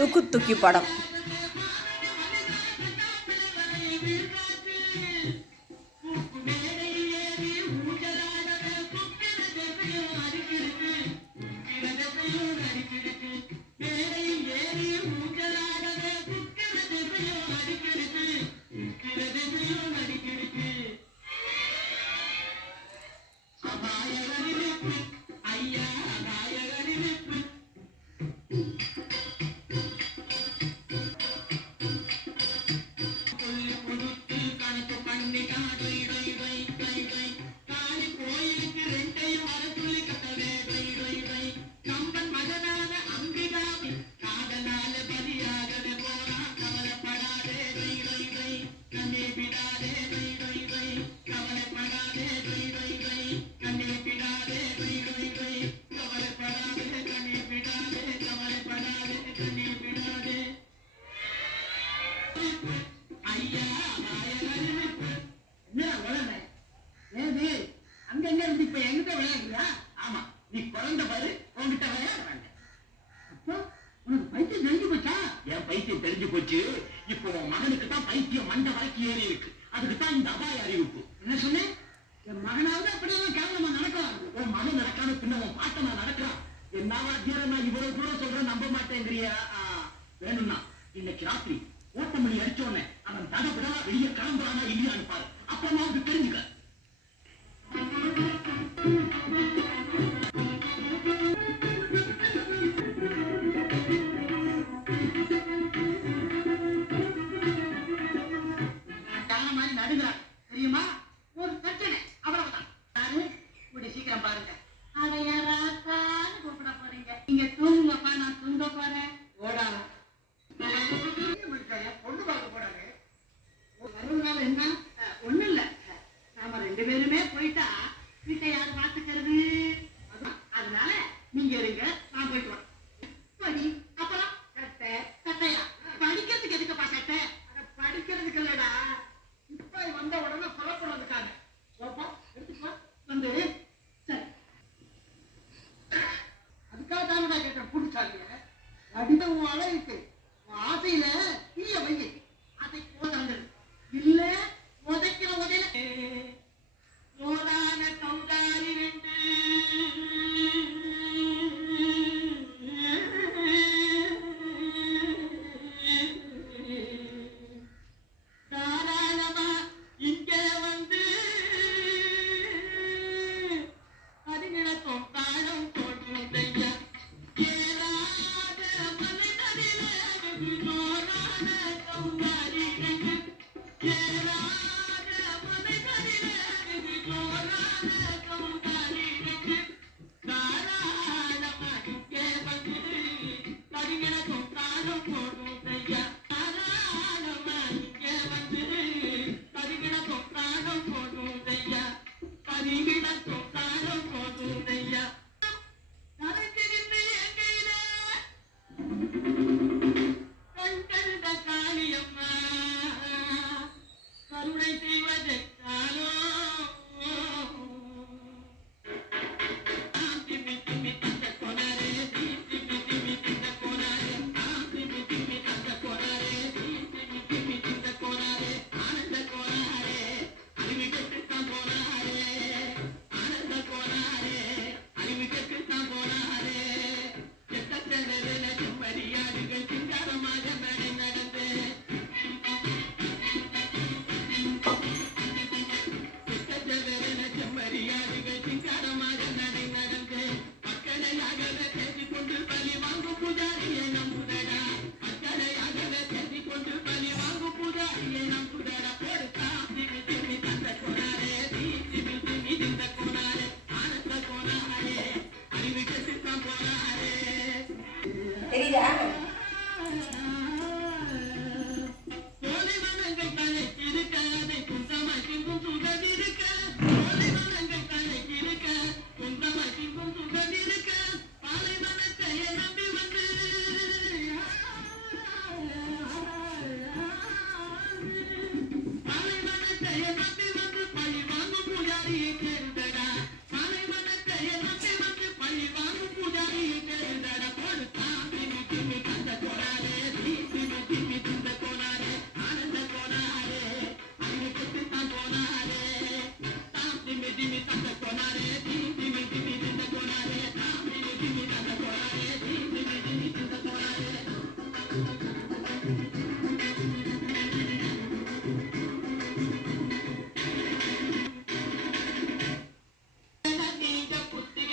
தூக்கு தூக்கி படம். கட்டி என்ன சொன்னேன் என் மகனாவது அப்படியெல்லாம் கேவலமா நடக்கலாம் உன் மகன் நடக்காம பின்ன உன் பாட்டை நான் நடக்கிறான். என்ன வாத்தியார நான் இவ்வளவு தூரம் சொல்றேன் நம்ப மாட்டேங்கிறியா? வேணும்னா. இன்னைக்கு ராத்திரி ஓட்ட மணி அடிச்சோடனே அவன் தடை விடவா வெளியே கிளம்புறானா இல்லையான்னு பாரு. um leite see it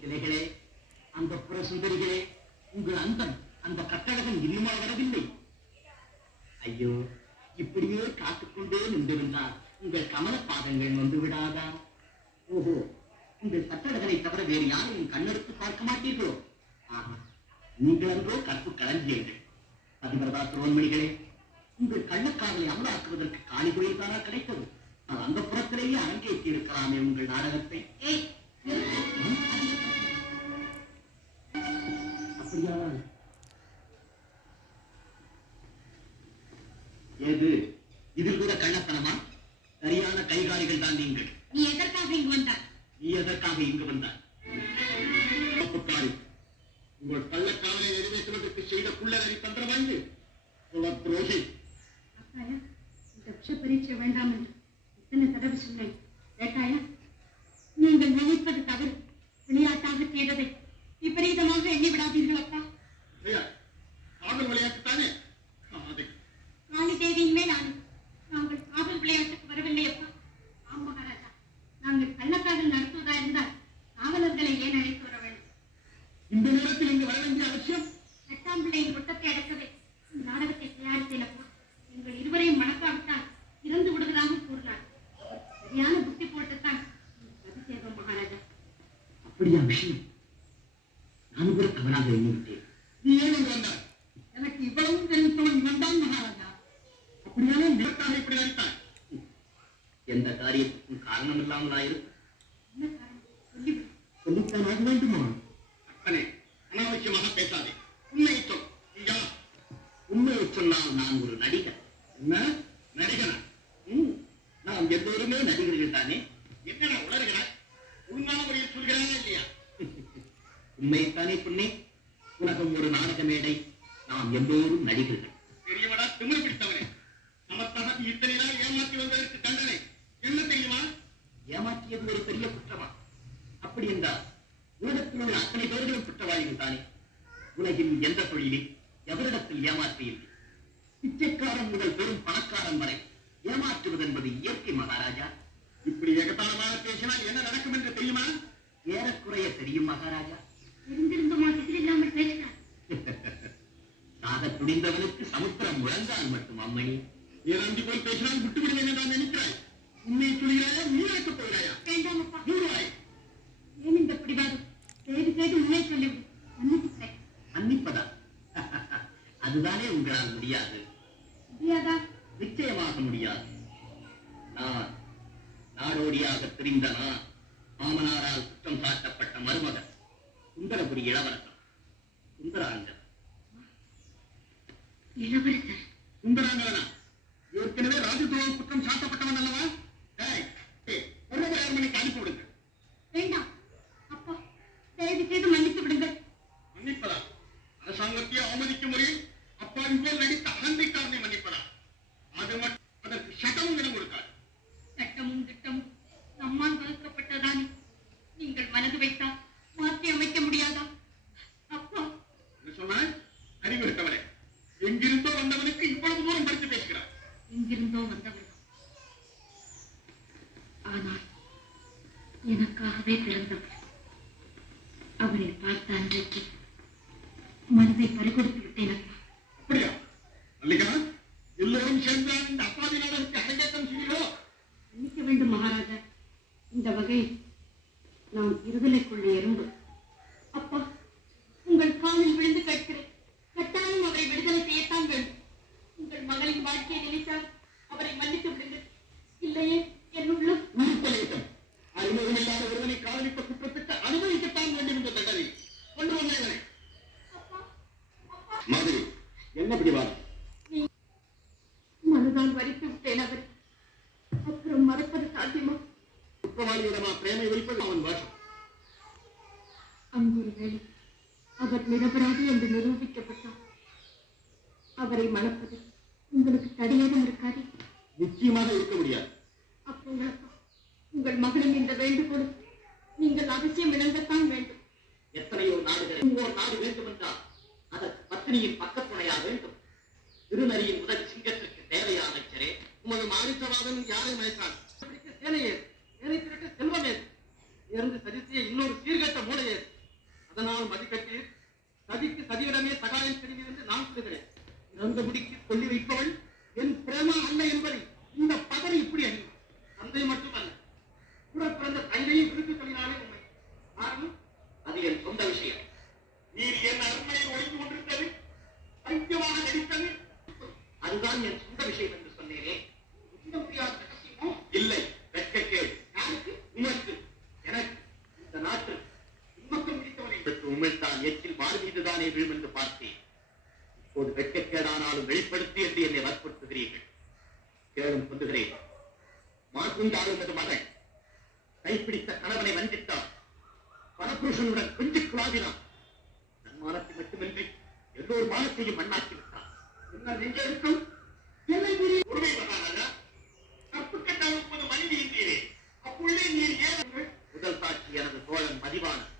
சிலைகளே அந்த புற சுந்தரிகளே உங்கள் அந்தம் அந்த கட்டழகன் இன்னுமா வரவில்லை? ஐயோ இப்படியே காத்துக்கொண்டே நின்றிருந்தால் உங்கள் கமல பாதங்கள் வந்து விடாதா? ஓஹோ. உங்கள் கட்டழகனை தவிர வேறு யாரையும் கண்ணெடுத்து பார்க்க மாட்டீர்களோ? ஆஹா. நீங்கள் அன்றோ கற்பு களஞ்சியங்கள் பதிவிரதா திருவன்மணிகளே உங்கள் கள்ளக்காதலை அமலாக்குவதற்கு காலி கோயில் தானா கிடைத்தது? நான் அந்த புறத்திலேயே அரங்கேற்றி இருக்கலாமே உங்கள் நாடகத்தை. அப்படியானால் ஏது? இதில் கூட கள்ளத்தனமா? சரியான கைகாரிகள் தான் நீங்கள். iyatakaa hinkapanta காரணம் இல்லாமலா இருக்கும் என்ன காரணம் சொல்லிவிடு சொல்லித்தான் ஆக வேண்டுமா அப்பனே அனாவசியமாக பேசாதே உண்மையை சொல் ஐயா உண்மையை சொன்னால் நான் ஒரு நடிகர் என்ன நடிகனா நாம் எல்லோருமே நடிகர்கள் தானே என்னடா உளறுகிறாய் ஒழுங்கான முறையில் சொல்கிறாயா இல்லையா உண்மையைத்தானே பொண்ணே உலகம் ஒரு நாடக மேடை நாம் எல்லோரும் நடிகர்கள் பெரியவடா திமிரு பிடித்தவனே நமக்காக இத்தனை நாள் ஏமாற்றி வந்ததற்கு தண்டனை என்ன தெரியுமா ஏமாற்றியது ஒரு பெரிய குற்றமா? அப்படி என்றால் உலகத்தில் உள்ள அத்தனை பேர்களும் குற்றவாளிகள் தானே? உலகில் எந்த தொழிலில் எவரிடத்தில் ஏமாற்றியில்லை பிச்சைக்காரன் முதல் பெரும் பணக்காரன் வரை ஏமாற்றுவது என்பது இயற்கை மகாராஜா. இப்படி ஏகத்தாளமாக பேசினால் என்ன நடக்கும் என்று தெரியுமா? ஏறக்குறைய தெரியும் மகாராஜா. தெரிந்திருந்த மாதிரி இல்லாமல் பேசினார். சாக துணிந்தவனுக்கு சமுத்திரம் முழங்கால் மட்டும் அம்மணி. ஏதாண்டி போல் பேசினால் விட்டு விடுவேன் என்று நான் நினைக்கிறாய். உண்மையை நீ அழைக்கப் போகிறாயா? வேண்டாம் அப்பா. மூடுவாய் ஏன் இந்த பிடிவாதம்? செய்து செய்து உண்மை சொல்லிவிடு மன்னிப்புக்கிறேன் மன்னிப்பதா? அதுதானே உங்களால் முடியாதா. எனக்காகவே பிறந்தவர் அவரை பார்த்த அன்றைக்கு. மனதை பறிகொடுத்து விட்டேன் அப்பா. அப்படியா? மல்லிகா எல்லோரும் சேர்ந்தால் இந்த அப்பாவி நாடகத்தை அரங்கேற்றம் செய்கிறோ மன்னிக்க வேண்டும் மகாராஜா. இந்த வகையில் Thank you. அவசியம் விளங்கத்தான் வேண்டும். எத்தனையோ நாடுகள் ஓர் நாடு வேண்டும் என்றால் அதற்கு பத்தினியின் பக்கத்துணையா வேண்டும். திருநரியின் உதவி சிங்கத்திற்கு தேவையா அமைச்சரே? உமது மாணிக்கவாதன் யாரை மயக்கான் சேனையே சேனை திரட்ட செல்வமே. இருந்து சதித்திய இன்னொரு சீர்கட்ட மூளையே. அதனால் மதிக்கட்டீர். சதிக்கு சதியிடமே சகாயம் செய்வீர் என்று நான் சொல்கிறேன் இறந்த முடிக்கு கொல்லி வைப்பவள் என் பிரேமா அல்ல என்பதை இந்த பதவி இப்படி அறியும். தந்தை மட்டுமல்ல கூட பிறந்த தந்தையும் விருது சொல்லினாலே உண்மை பரபுருஷனுடன் கொஞ்சி குழாவினார் தன் மானத்தை மட்டுமின்றி எல்லோர் மானத்தையும் மண்ணாக்கி விட்டார். என்ன நெஞ்செழுக்கும் என்னை மீறி உரிமை மகாராஜா தப்பு கட்டாவது மனைவி என்றீரே அப்புள்ளே நீர் ஏன் முதல் சாட்சி எனது தோழன் மதிவானன்.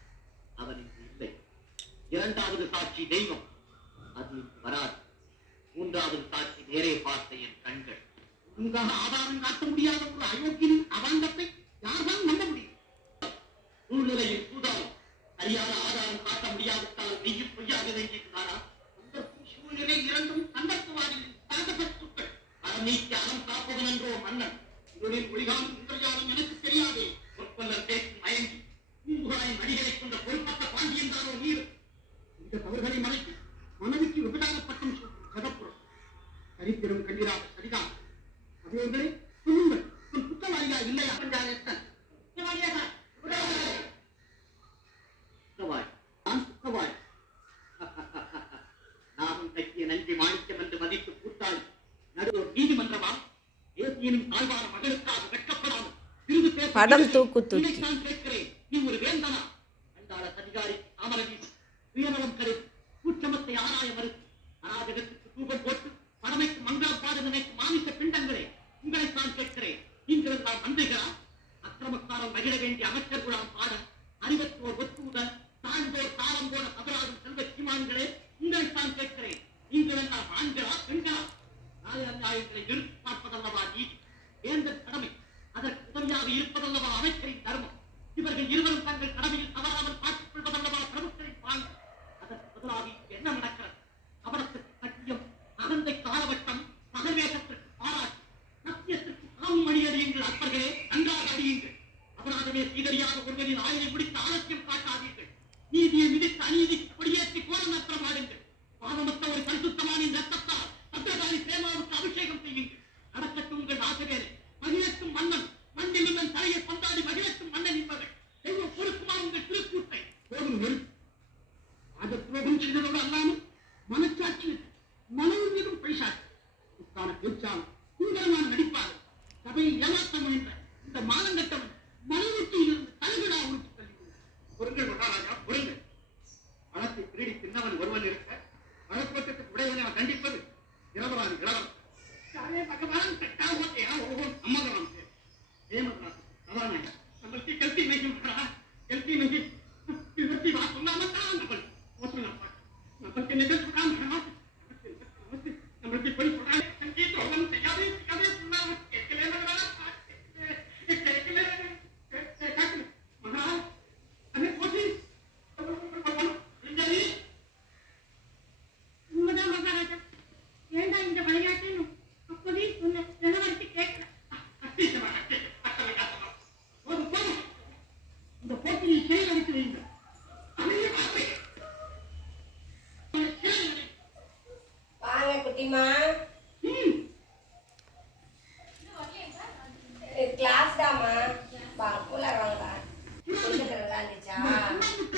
அவன் இங்கு இல்லை. இரண்டாவது சாட்சி தெய்வம். அது இங்கு வராது. மூன்றாவது சாட்சி நேரே பார்த்த என் கண்கள். ஒழுங்காக ஆதாரம் காட்ட முடியாத ஒரு அயோக்கியின் அவாண்டத்தை யார்தான் நம்ப முடியும்? சூழ்நிலையில் கூட சரியான ஆதாரம் காட்ட முடியாவிட்டால் நீயும் பொய்யாக நினைக்கிறாரா படம் தூக்கு தூக்கி. 你爹，你的，你的。